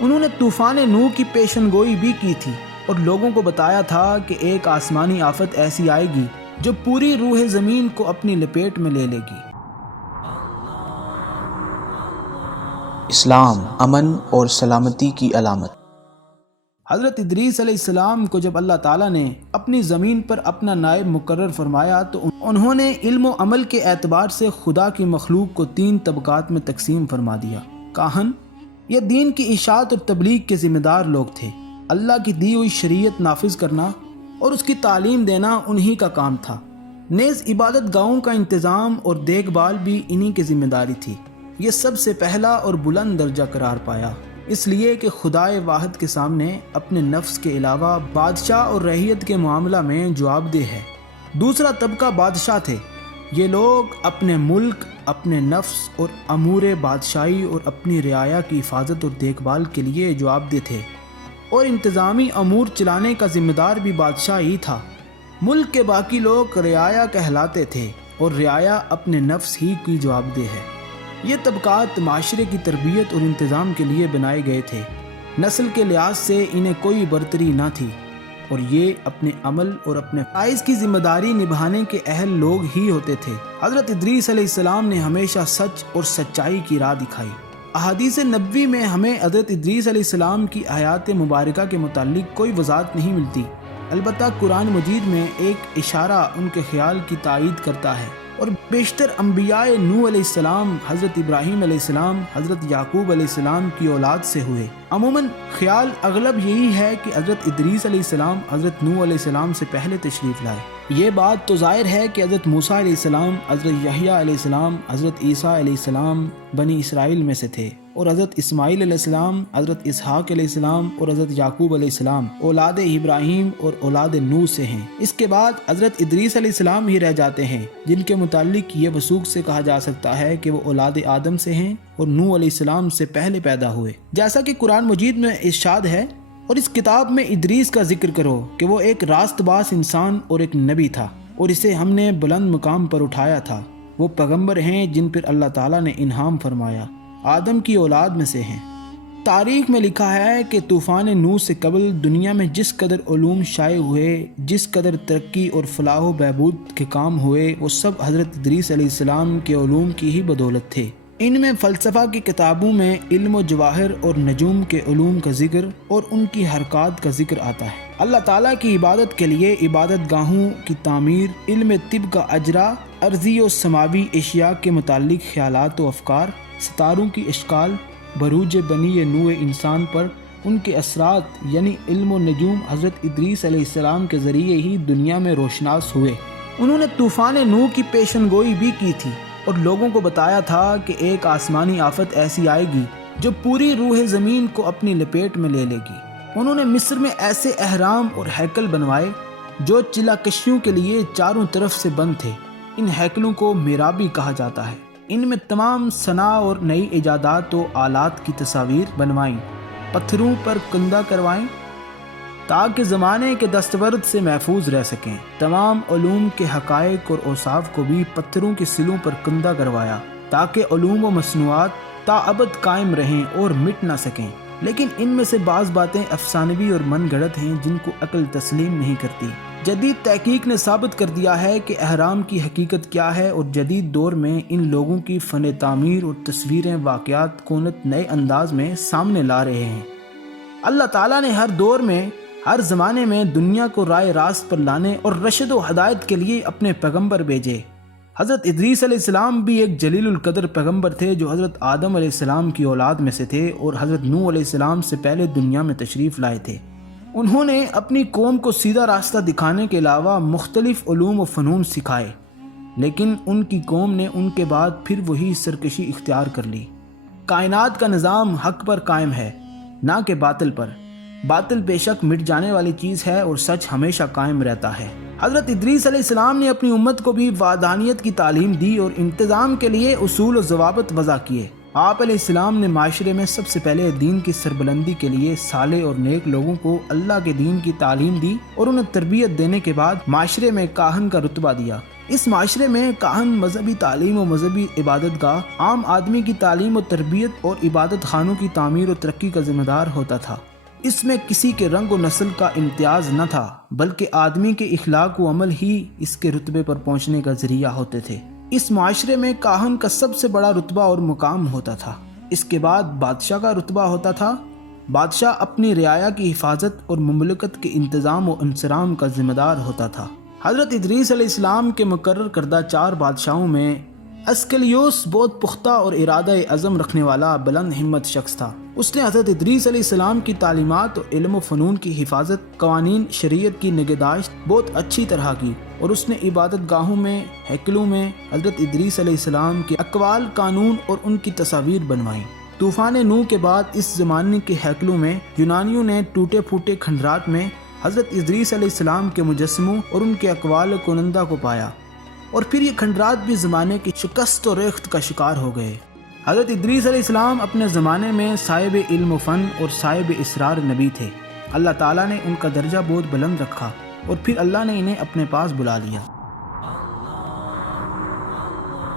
انہوں نے طوفان نوح کی پیشن گوئی بھی کی تھی اور لوگوں کو بتایا تھا کہ ایک آسمانی آفت ایسی آئے گی جو پوری روح زمین کو اپنی لپیٹ میں لے لے گی۔ اسلام امن اور سلامتی کی علامت۔ حضرت ادریس علیہ السلام کو جب اللہ تعالیٰ نے اپنی زمین پر اپنا نائب مقرر فرمایا تو انہوں نے علم و عمل کے اعتبار سے خدا کی مخلوق کو 3 طبقات میں تقسیم فرما دیا۔ کاہن یہ دین کی اشاعت اور تبلیغ کے ذمہ دار لوگ تھے۔ اللہ کی دی ہوئی شریعت نافذ کرنا اور اس کی تعلیم دینا انہی کا کام تھا۔ نیز عبادت گاہوں کا انتظام اور دیکھ بھال بھی انہی کی ذمہ داری تھی۔ یہ سب سے پہلا اور بلند درجہ قرار پایا، اس لیے کہ خدائے واحد کے سامنے اپنے نفس کے علاوہ بادشاہ اور رعیت کے معاملہ میں جواب دہ ہے۔ دوسرا طبقہ بادشاہ تھے۔ یہ لوگ اپنے ملک، اپنے نفس اور امور بادشاہی اور اپنی رعایا کی حفاظت اور دیکھ بھال کے لیے جواب دہ تھے، اور انتظامی امور چلانے کا ذمہ دار بھی بادشاہ ہی تھا۔ ملک کے باقی لوگ رعایا کہلاتے تھے اور رعایا اپنے نفس ہی کی جواب دہ ہے۔ یہ طبقات معاشرے کی تربیت اور انتظام کے لیے بنائے گئے تھے۔ نسل کے لحاظ سے انہیں کوئی برتری نہ تھی اور یہ اپنے عمل اور اپنے فرائض کی ذمہ داری نبھانے کے اہل لوگ ہی ہوتے تھے۔ حضرت ادریس علیہ السلام نے ہمیشہ سچ اور سچائی کی راہ دکھائی۔ احادیث نبوی میں ہمیں حضرت ادریس علیہ السلام کی حیات مبارکہ کے متعلق کوئی وضاحت نہیں ملتی، البتہ قرآن مجید میں ایک اشارہ ان کے خیال کی تائید کرتا ہے، اور بیشتر انبیاء نوح علیہ السلام، حضرت ابراہیم علیہ السلام، حضرت یعقوب علیہ السلام کی اولاد سے ہوئے۔ عموماً خیال اغلب یہی ہے کہ حضرت ادریس علیہ السلام حضرت نوح علیہ السلام سے پہلے تشریف لائے۔ یہ بات تو ظاہر ہے کہ حضرت موسیٰ علیہ السلام، حضرت یحییٰ علیہ السلام، حضرت عیسیٰ علیہ السلام بنی اسرائیل میں سے تھے، اور حضرت اسماعیل علیہ السلام، حضرت اسحاق علیہ السلام اور حضرت یعقوب علیہ السلام اولاد ابراہیم اور اولاد نوح سے ہیں۔ اس کے بعد حضرت ادریس علیہ السلام ہی رہ جاتے ہیں، جن کے متعلق یہ وثوق سے کہا جا سکتا ہے کہ وہ اولاد آدم سے ہیں اور نوح علیہ السلام سے پہلے پیدا ہوئے، جیسا کہ قرآن مجید میں ارشاد ہے، اور اس کتاب میں ادریس کا ذکر کرو کہ وہ ایک راست باز انسان اور ایک نبی تھا، اور اسے ہم نے بلند مقام پر اٹھایا تھا۔ وہ پیغمبر ہیں جن پر اللہ تعالیٰ نے انعام فرمایا، آدم کی اولاد میں سے ہیں۔ تاریخ میں لکھا ہے کہ طوفان نوح سے قبل دنیا میں جس قدر علوم شائع ہوئے، جس قدر ترقی اور فلاح و بہبود کے کام ہوئے، وہ سب حضرت ادریس علیہ السلام کے علوم کی ہی بدولت تھے۔ ان میں فلسفہ کی کتابوں میں علم و جواہر اور نجوم کے علوم کا ذکر اور ان کی حرکات کا ذکر آتا ہے۔ اللہ تعالیٰ کی عبادت کے لیے عبادت گاہوں کی تعمیر، علم طب کا اجرا، ارضی و سماوی اشیاء کے متعلق خیالات و افکار، ستاروں کی اشکال، بروج بنی نوع انسان پر ان کے اثرات، یعنی علم و نجوم حضرت ادریس علیہ السلام کے ذریعے ہی دنیا میں روشناس ہوئے۔ انہوں نے طوفان نوح کی پیشن گوئی بھی کی تھی اور لوگوں کو بتایا تھا کہ ایک آسمانی آفت ایسی آئے گی جو پوری روح زمین کو اپنی لپیٹ میں لے لے گی۔ انہوں نے مصر میں ایسے اہرام اور ہیکل بنوائے جو چلا کشیوں کے لیے چاروں طرف سے بند تھے۔ ان ہیکلوں کو میرابی کہا جاتا ہے۔ ان میں تمام صنع اور نئی ایجادات و آلات کی تصاویر بنوائیں، پتھروں پر کندہ کروائیں تاکہ زمانے کے دستورد سے محفوظ رہ سکیں۔ تمام علوم کے حقائق اور اوصاف کو بھی پتھروں کے سلوں پر کندہ کروایا تاکہ علوم و مصنوعات تا ابد قائم رہیں اور مٹ نہ سکیں۔ لیکن ان میں سے بعض باتیں افسانوی اور من گھڑت ہیں جن کو عقل تسلیم نہیں کرتی۔ جدید تحقیق نے ثابت کر دیا ہے کہ اہرام کی حقیقت کیا ہے، اور جدید دور میں ان لوگوں کی فن تعمیر اور تصویریں واقعات کونت نئے انداز میں سامنے لا رہے ہیں۔ اللہ تعالیٰ نے ہر دور میں، ہر زمانے میں دنیا کو رائے راست پر لانے اور رشد و ہدایت کے لیے اپنے پیغمبر بھیجے۔ حضرت ادریس علیہ السلام بھی ایک جلیل القدر پیغمبر تھے جو حضرت آدم علیہ السلام کی اولاد میں سے تھے اور حضرت نوح علیہ السلام سے پہلے دنیا میں تشریف لائے تھے۔ انہوں نے اپنی قوم کو سیدھا راستہ دکھانے کے علاوہ مختلف علوم و فنون سکھائے، لیکن ان کی قوم نے ان کے بعد پھر وہی سرکشی اختیار کر لی۔ کائنات کا نظام حق پر قائم ہے، نہ کہ باطل پر۔ باطل بے شک مٹ جانے والی چیز ہے اور سچ ہمیشہ قائم رہتا ہے۔ حضرت ادریس علیہ السلام نے اپنی امت کو بھی وحدانیت کی تعلیم دی اور انتظام کے لیے اصول و ضوابط وضع کیے۔ آپ علیہ السلام نے معاشرے میں سب سے پہلے دین کی سربلندی کے لیے صالح اور نیک لوگوں کو اللہ کے دین کی تعلیم دی اور انہیں تربیت دینے کے بعد معاشرے میں کاہن کا رتبہ دیا۔ اس معاشرے میں کاہن مذہبی تعلیم و مذہبی عبادت گاہ، عام آدمی کی تعلیم و تربیت اور عبادت خانوں کی تعمیر و ترقی کا ذمہ دار ہوتا تھا۔ اس میں کسی کے رنگ و نسل کا امتیاز نہ تھا، بلکہ آدمی کے اخلاق و عمل ہی اس کے رتبے پر پہنچنے کا ذریعہ ہوتے تھے۔ اس معاشرے میں کاہن کا سب سے بڑا رتبہ اور مقام ہوتا تھا۔ اس کے بعد بادشاہ کا رتبہ ہوتا تھا۔ بادشاہ اپنی رعایا کی حفاظت اور مملکت کے انتظام و انصرام کا ذمہ دار ہوتا تھا۔ حضرت ادریس علیہ السلام کے مقرر کردہ 4 بادشاہوں میں اسکلیوس بہت پختہ اور ارادہ عزم رکھنے والا بلند ہمت شخص تھا۔ اس نے حضرت ادریس علیہ السلام کی تعلیمات و علم و فنون کی حفاظت، قوانین شریعت کی نگہداشت بہت اچھی طرح کی، اور اس نے عبادت گاہوں میں، ہیکلوں میں حضرت ادریس علیہ السلام کے اقوال، قانون اور ان کی تصاویر بنوائیں۔ طوفان نوح کے بعد اس زمانے کے ہیکلوں میں یونانیوں نے ٹوٹے پھوٹے کھنڈرات میں حضرت ادریس علیہ السلام کے مجسموں اور ان کے اقوال کنندہ کو پایا، اور پھر یہ کھنڈرات بھی زمانے کی شکست و ریخت کا شکار ہو گئے۔ حضرت ادریس علیہ السلام اپنے زمانے میں صاحب علم و فن اور صاحب اسرار نبی تھے۔ اللہ تعالیٰ نے ان کا درجہ بہت بلند رکھا، اور پھر اللہ نے انہیں اپنے پاس بلا لیا۔